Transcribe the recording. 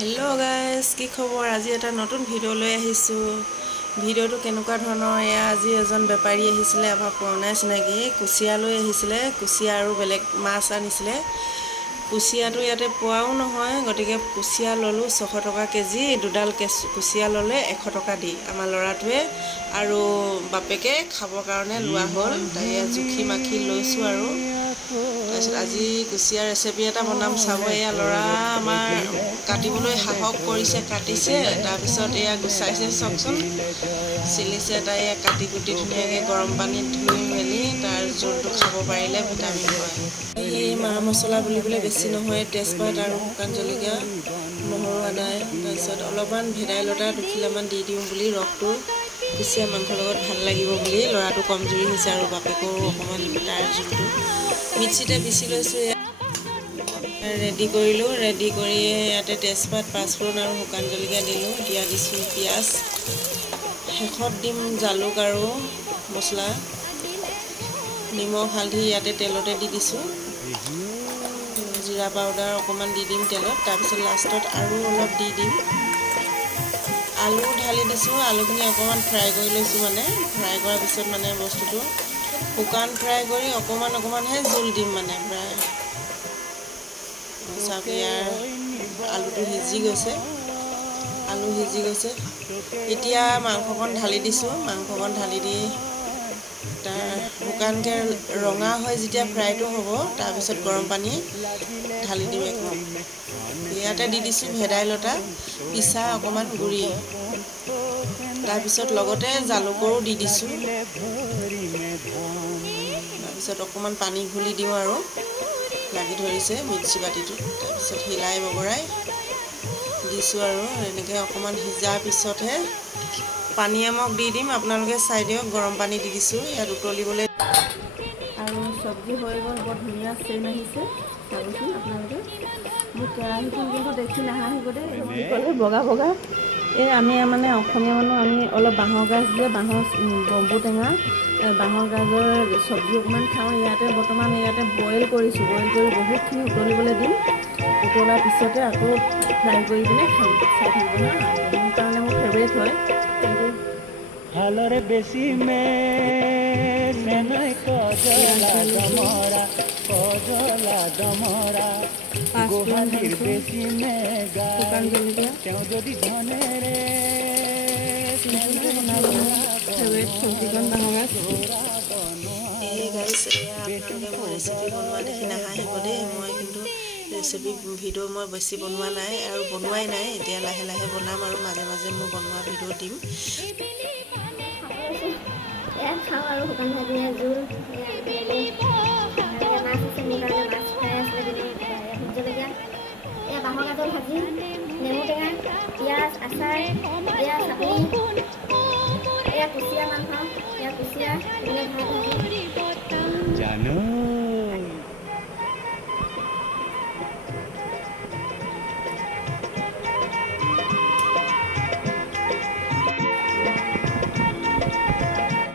Hello' guys, কি খবৰ? আজি এটা নতুন ভিডিঅ' লৈ আহিছোঁ। ভিডিঅ'টো কেনেকুৱা ধৰণৰ, এয়া আজি এজন বেপাৰী আহিছিলে, আমাৰ পুৰণা চিনাকি, কুচিয়া লৈ আহিছিলে। কুচিয়া আৰু বেলেগ মাছ আনিছিলে। কুচিয়াটো ইয়াতে পোৱাও নহয়, গতিকে কুচিয়া ল'লোঁ 600 টকা কেজি। দুডাল কুচিয়া ল'লে 100 টকা দি। আমাৰ ল'ৰাটোৱে আৰু বাপেকে খাবৰ কাৰণে লোৱা হ'ল। তাই জুখি মাখি লৈছোঁ আৰু তাৰপিছত আজি কুচিয়াৰ ৰেচিপি এটা বনাম, চাব। এয়া ল'ৰা আমাৰ কাটিবলৈ সাহস কৰিছে, কাটিছে, তাৰপিছত এয়া গুচাইছে, চাওকচোন, চিলিছে। তাই কাটি কুটি ধুনীয়াকৈ গৰম পানীত ধুই মেলি তাৰ জোলটো খাব পাৰিলে ভিটামিন হয়। এই মা মছলা বুলিবলৈ বেছি নহয়, তেজপাত আৰু শুকান জলকীয়া, নহৰু, আদা, তাৰপিছত অলপমান ভেদাইলতা দুখিলামান দি দিওঁ বুলি, ৰসটো কুচিয়া মাংসৰ লগত ভাল লাগিব বুলি। ল'ৰাটো কমজুৰি হৈছে আৰু বাপেকৰো অকণমান তাৰ জোলটো মিক্সিতে পিচি লৈছোঁ। ৰেডি কৰিলোঁ। ৰেডি কৰি ইয়াতে তেজপাত, পাঁচফোৰণ আৰু শুকান জলকীয়া দিলোঁ। দিছোঁ পিঁয়াজ, শেষত দিম জালুক আৰু মছলা, নিমখ হালধি ইয়াতে তেলতে দি দিছোঁ। জিৰা পাউডাৰ অকণমান দি দিম তেলত। তাৰপিছত লাষ্টত আৰু অলপ দি দিম। আলু ঢালি দিছোঁ। আলুখিনি অকণমান ফ্ৰাই কৰি লৈছোঁ, ফ্ৰাই কৰাৰ পিছত বস্তুটো শুকান ফ্ৰাই কৰি অকণমানহে জোল দিম, প্ৰায় চাওক। ইয়াৰ আলুটো সিজি গৈছে, এতিয়া মাংসকণ ঢালি দিছোঁ। মাংসকণ ঢালি দি তাৰ শুকানকৈ ৰঙা হৈ যেতিয়া ফ্ৰাইটো হ'ব, তাৰপিছত গৰম পানী ঢালি দিম একদম। ইয়াতে দি দিছোঁ ভেদাইলতা পিচা অকণমান গুড়ি, তাৰপিছত লগতে জালুকৰো দি দিছোঁ। তাৰপিছত অকণমান পানী ঘুলি দিওঁ আৰু লাগি ধৰিছে মিক্সি বাতিটোত। তাৰপিছত হিলাই বগৰাই দিছোঁ আৰু এনেকৈ অকণমান সিজাৰ পিছতহে পানী এমক দি দিম। আপোনালোকে চাই দিয়ক, গৰম পানী দি দিছোঁ ইয়াত উতলিবলৈ। আৰু চব্জি হৈ গ'ল, বৰ ধুনীয়া চেন আহিছে। চাবচোন আপোনালোকে, মোৰ কেৰাহীখন কিন্তু দেখি নাহাঁহিব দেই, বগা বগা। এই আমি অসমীয়া মানুহ, আমি অলপ বাঁহৰ গাজ দিয়ে, বম্বু টেঙা, বাঁহৰ গাজৰ চব্জি অকণমান খাওঁ। বৰ্তমান ইয়াতে বইল কৰিছোঁ। বইল কৰি বহুতখিনি উতলিবলৈ দিম। উতলাৰ পিছতে আকৌ ফ্ৰাই কৰি পিনে খাম। চাই থাকিব না, মোৰ কাৰণে মোৰ ফেভৰেট হয়। হালৰে বেশি মে সেনই কজলা ডমৰা গোহালিৰ বেশি মে গাই তেও যদি ধনে ৰে ফেভৰেট চব্জিকণ বাঁহৰ গাজ। এই গাইজ, আপোনালোকে মোৰ ৰেচিপি বনোৱা দেখি নাহাঁহিব দেই। মই কিন্তু ৰেচিপি ভিডিঅ' মই বেছি বনোৱা নাই আৰু বনোৱাই নাই। এতিয়া লাহে লাহে বনাম আৰু মাজে মাজে মোৰ বনোৱা ভিডিঅ' দিম। খাওঁ আৰু শুকান ভাজি জোল মাছ আছে, মোৰ কাৰণে মাছ ফ্ৰাই আছিলে, ভোট জলকীয়া, এয়া বাঁহৰ গাজৰ ভাজি, নেমু টেঙা, পিঁয়াজ, আচাৰ, এয়া চাটনি, এয়া কুচিয়া মাংস, এয়া কুচিয়া, ভাত ভাজি। জানো